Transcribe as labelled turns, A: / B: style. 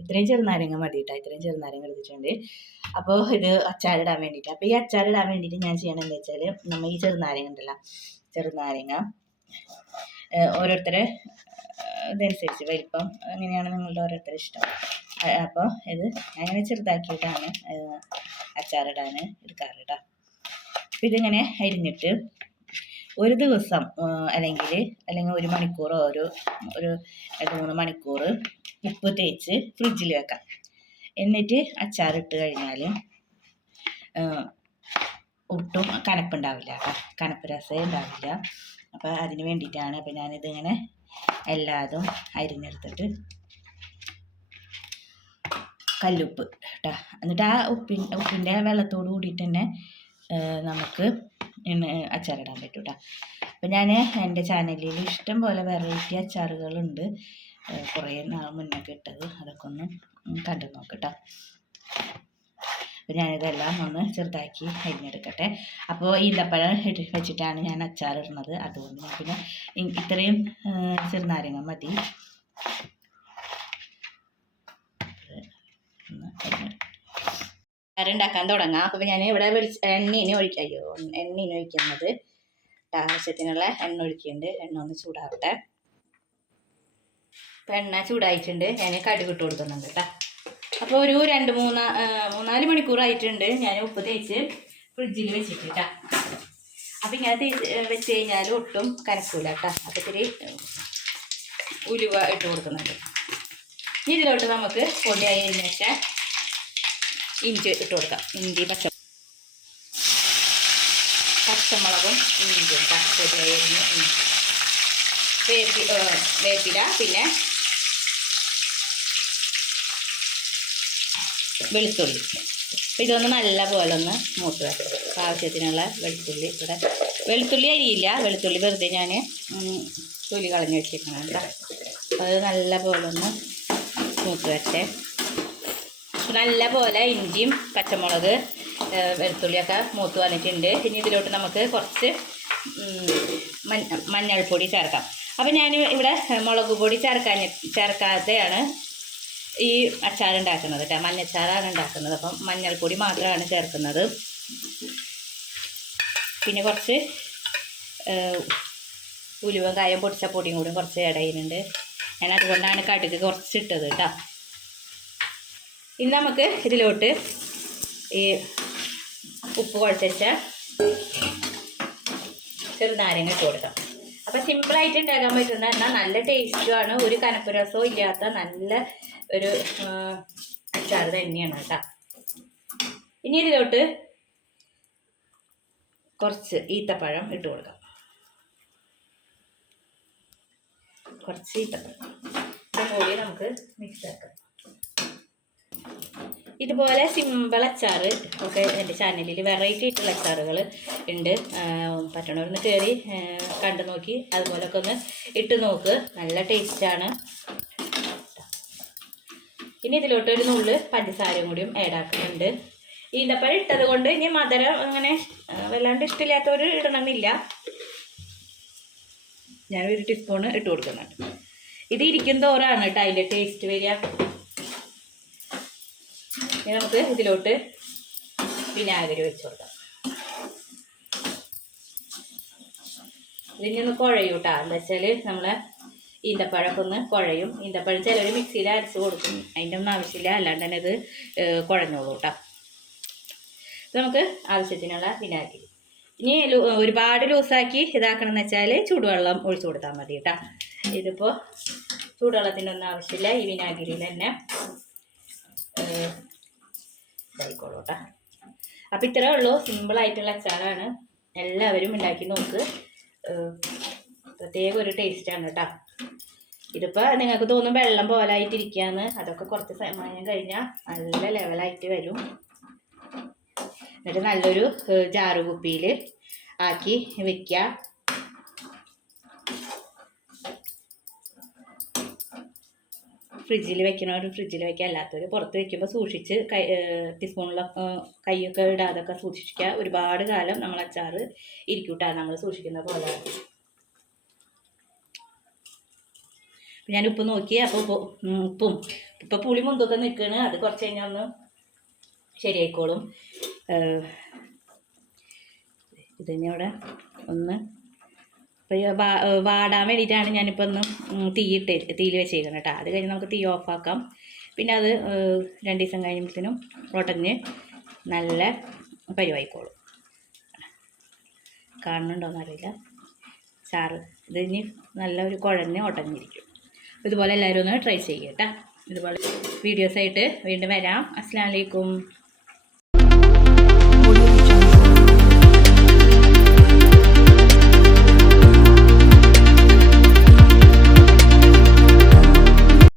A: ഇത്രയും ചെറുനാരങ്ങ മതി കേട്ടോ ഇത്രയും ചെറുനാരങ്ങ എടുത്തിട്ടുണ്ട്. അപ്പോൾ ഇത് അച്ചാറിടാൻ വേണ്ടിയിട്ട് അപ്പോൾ ഈ അച്ചാറിടാൻ വേണ്ടിയിട്ട് ഞാൻ ചെയ്യണമെന്ന് വെച്ചാൽ നമ്മൾ ഈ ചെറുനാരങ്ങ ഉണ്ടല്ലോ ചെറുനാരങ്ങ ഓരോരുത്തരെ ഇതനുസരിച്ച് വലിപ്പം അങ്ങനെയാണ് നിങ്ങളുടെ ഓരോരുത്തരുടെ ഇഷ്ടം. അപ്പോൾ ഇത് അങ്ങനെ ചെറുതാക്കിയിട്ടാണ് അച്ചാറിടാൻ എടുക്കാറ് കേട്ടോ അപ്പോൾ ഇതിങ്ങനെ അരിഞ്ഞിട്ട് ഒരു ദിവസം അല്ലെങ്കിൽ അല്ലെങ്കിൽ ഒരു മണിക്കൂറോ ഒരു ഒരു രണ്ട് മൂന്ന് മണിക്കൂർ ഉപ്പ് തേച്ച് ഫ്രിഡ്ജിൽ വെക്കാം. എന്നിട്ട് അച്ചാറിട്ട് കഴിഞ്ഞാൽ ഒട്ടും കനപ്പുണ്ടാവില്ല കനപ്പ് രസമേ ഉണ്ടാവില്ല. അപ്പോൾ അതിന് വേണ്ടിയിട്ടാണ് അപ്പോൾ ഞാനിതിങ്ങനെ എല്ലാതും അരിഞ്ഞെടുത്തിട്ട് കല്ലുപ്പ് കേട്ടോ. എന്നിട്ട് ആ ഉപ്പിൻ ഉപ്പിന്റെ വെള്ളത്തോട് കൂടിയിട്ട് തന്നെ നമുക്ക് അച്ചാറിടാൻ പറ്റും കേട്ടോ അപ്പം ഞാൻ എന്റെ ചാനലിൽ ഇഷ്ടം പോലെ വെറൈറ്റി അച്ചാറുകളുണ്ട് കുറേ നാൾ മുന്നേ ഇട്ടത്. അതൊക്കെ ഒന്ന് കണ്ടു നോക്കട്ടോ. അപ്പം ഞാനിതെല്ലാം ഒന്ന് ചെറുതാക്കി അരിഞ്ഞെടുക്കട്ടെ. അപ്പോൾ ഈന്തപ്പഴം വെച്ചിട്ടാണ് ഞാൻ അച്ചാറിടുന്നത്. അതുകൊണ്ട് പിന്നെ ഇത്രയും ചെറുനാരങ്ങ മതി ഒന്ന് അരിഞ്ഞെടുക്കാം കറി ഉണ്ടാക്കാൻ തുടങ്ങാം. അപ്പോൾ ഞാൻ ഇവിടെ വെളിച്ച എണ്ണീനെ ഒഴിക്കാം. അയ്യോ എണ്ണീനെ ഒഴിക്കുന്നത്. ആവശ്യത്തിനുള്ള എണ്ണ ഒഴിക്കുന്നുണ്ട് എണ്ണ ഒന്ന് ചൂടാവട്ടെ. അപ്പം എണ്ണ ചൂടായിട്ടുണ്ട്. ഞാൻ കടുക് ഇട്ട് കൊടുക്കുന്നുണ്ട് കേട്ടോ അപ്പോൾ ഒരു രണ്ട് മൂന്ന് മൂന്നാൽ മണിക്കൂറായിട്ടുണ്ട് ഞാൻ ഉപ്പ് തേച്ച് ഫ്രിഡ്ജിൽ വെച്ചിട്ട് കേട്ടോ അപ്പം ഇങ്ങനെ തേച്ച് വെച്ച് കഴിഞ്ഞാൽ ഒട്ടും കനക്കൂല കേട്ടോ അപ്പൊ ഇത്തിരി ഉലുവ ഇട്ട് കൊടുക്കുന്നുണ്ട്. ഇതിലോട്ട് നമുക്ക് പൊടിയായി വെച്ച ഇഞ്ചി ഇട്ട് കൊടുക്കാം. ഇഞ്ചി പച്ച പച്ചമുളകും ഇഞ്ചിയും ഇഞ്ചി. വേപ്പി വേപ്പില പിന്നെ വെളുത്തുള്ളി. ഇതൊന്ന് നല്ല പോലെ ഒന്ന് വെക്കാം ആവശ്യത്തിനുള്ള വെളുത്തുള്ളി ഇവിടെ. വെളുത്തുള്ളി അരിയില്ല. വെളുത്തുള്ളി വെറുതെ ഞാൻ തൊലി കളഞ്ഞ് വെച്ചേക്കണം കേട്ടോ അത് നല്ല പോലെ ഒന്ന് മൂത്ത് വരട്ടെ. നല്ല പോലെ ഇഞ്ചിയും പച്ചമുളക് വെളുത്തുള്ളിയൊക്കെ മൂത്ത് വന്നിട്ടുണ്ട്. ഇനി ഇതിലോട്ട് നമുക്ക് കുറച്ച് മഞ്ഞൾപ്പൊടി ചേർക്കാം. അപ്പം ഞാൻ ഇവിടെ മുളക് പൊടി ചേർക്കാൻ ചേർക്കാതെയാണ് ഈ അച്ചാർ ഉണ്ടാക്കുന്നത് കേട്ടോ. മഞ്ഞച്ചാറാണ് ഉണ്ടാക്കുന്നത്. അപ്പം മഞ്ഞൾപ്പൊടി മാത്രമാണ് ചേർക്കുന്നത്. പിന്നെ കുറച്ച് ഉലുവ കായം പൊടിച്ച പൊടിയും കൂടി കുറച്ച് ഇടയിലുണ്ട് ഞാൻ അതുകൊണ്ടാണ് കടുക് കുറച്ച് ഇട്ടത് കേട്ടോ. ഇനി നമുക്ക് ഇതിലോട്ട് ഈ ഉപ്പ് കുഴച്ച ചെറുനാരങ്ങ ഇട്ട് കൊടുക്കാം. അപ്പം സിമ്പിളായിട്ട് ഉണ്ടാക്കാൻ പറ്റുന്ന എന്നാൽ നല്ല ടേസ്റ്റുമാണ് ഒരു കനപ്പ് രസവും ഇല്ലാത്ത നല്ല ഒരു അച്ചാർ തന്നെയാണ് കേട്ടോ. ഇനി ഇതിലോട്ട് കുറച്ച് ഈത്തപ്പഴം ഇട്ട് കൊടുക്കാം. കുറച്ച് ഈത്തപ്പഴം. കൂടി നമുക്ക് മിക്സ് ആക്കാം. ഇതുപോലെ സിമ്പിൾ അച്ചാർ. ഒക്കെ എന്റെ ചാനലിൽ വെറൈറ്റി ആയിട്ടുള്ള അച്ചാറുകൾ ഉണ്ട്. പറ്റണവരൊന്ന് കയറി കണ്ടു നോക്കി. അതുപോലൊക്കെ ഒന്ന് ഇട്ട് നോക്ക്. നല്ല ടേസ്റ്റാണ് ഇനി ഇതിലോട്ട് ഒരു നുള്ള് പഞ്ചസാരയും കൂടിയും ആക്കുന്നുണ്ട്. ഈന്തപ്പഴം ഇട്ടത് കൊണ്ട് ഇനി മധുരം അങ്ങനെ വല്ലാണ്ട് ഇഷ്ടമില്ലാത്തവർ ഇടണമെന്നില്ല. ഞാൻ ഒരു ടീസ്പൂണ് ഇട്ട് കൊടുക്കുന്നുണ്ട്. ഇത് ഇരിക്കും തോറാണ് കേട്ടോ അതിന്റെ ടേസ്റ്റ് വരിക. ഇനി നമുക്ക് ഇതിലോട്ട് വിനാഗിരി വെച്ച് കൊടുക്കാം. ഇതിനൊന്ന് കുഴയും കേട്ടോ. എന്താ വെച്ചാൽ നമ്മളെ ഈന്തപ്പഴമൊക്കെ ഒന്ന് കുഴയും. ഈന്തപ്പഴം ചിലർ മിക്സിയിൽ അരച്ച് കൊടുക്കും. അതിന്റെ ഒന്നും ആവശ്യമില്ല. അല്ലാണ്ട് തന്നെ ഇത് കുഴഞ്ഞോളൂ കേട്ടോ. നമുക്ക് ആവശ്യത്തിനുള്ള വിനാഗിരി. ഇനി ഒരുപാട് ലൂസാക്കി ഇതാക്കണം എന്ന് വെച്ചാൽ ചൂടുവെള്ളം ഒഴിച്ചു കൊടുത്താൽ മതി കേട്ടോ. ഇതിപ്പോൾ ചൂടുവെള്ളത്തിന്റെ ഒന്നും ആവശ്യമില്ല. ഈ വിനാഗിരിയിൽ തന്നെ. ഇതായിക്കോളൂ കേട്ടോ അപ്പം ഇത്രേ ഉള്ളൂ. സിമ്പിളായിട്ടുള്ള അച്ചാറാണ്. എല്ലാവരും ഉണ്ടാക്കി നോക്ക്. പ്രത്യേക ഒരു ടേസ്റ്റാണ് കേട്ടോ ഇതിപ്പോൾ നിങ്ങൾക്ക് തോന്നും വെള്ളം പോലായിട്ടിരിക്കുകയാണ് അതൊക്കെ കുറച്ച് സമയം കഴിഞ്ഞാൽ നല്ല ലെവലായിട്ട് വരും. എന്നിട്ട് നല്ലൊരു ജാറുകുപ്പിയിൽ ജാറ് കുപ്പിയിൽ ആക്കി വെക്കുക ഫ്രിഡ്ജിൽ വെക്കണവർ ഫ്രിഡ്ജിൽ വെക്കുക അല്ലാത്തവർ പുറത്ത് വെക്കുമ്പോൾ സൂക്ഷിച്ച് കൈ ടീസ്പൂണിൽ കൈയൊക്കെ ഇടാതൊക്കെ സൂക്ഷിക്കുക ഒരുപാട് കാലം നമ്മൾ അച്ചാർ ഇരിക്കൂട്ടാ. നമ്മൾ സൂക്ഷിക്കുന്ന പോലെ ഞാൻ ഉപ്പ് നോക്കി. അപ്പോൾ ഉപ്പ് ഇപ്പം പുളി മുന്തൊക്കെ നിൽക്കുകയാണ് അത് കുറച്ച് കഴിഞ്ഞാൽ ഒന്ന് ശരിയായിക്കോളും. ഇതിനെ ഒന്ന് ഏഹ് വാടാൻ വേണ്ടിയിട്ടാണ് ഞാനിപ്പോൾ ഒന്ന് തീയിട്ട് തീയിൽ വെച്ചേക്കുന്നത് കേട്ടോ അത് കഴിഞ്ഞ് നമുക്ക് തീ ഓഫാക്കാം. പിന്നെ അത് രണ്ട് ദിവസം കഴിയുമ്പോഴത്തേനും ഉടഞ്ഞ് നല്ല പരിവായിക്കോളും. കാണുന്നുണ്ടോയെന്ന് അറിയില്ല. ചാറ് ഇത് ഇനി നല്ല ഒരു കുഴഞ്ഞ് ഉടഞ്ഞിരിക്കും. ഇതുപോലെ എല്ലാവരും ഒന്ന് ട്രൈ ചെയ്യുക കേട്ടോ ഇതുപോലെ വീഡിയോസായിട്ട് വീണ്ടും വരാം. അസ്സാം വലൈക്കും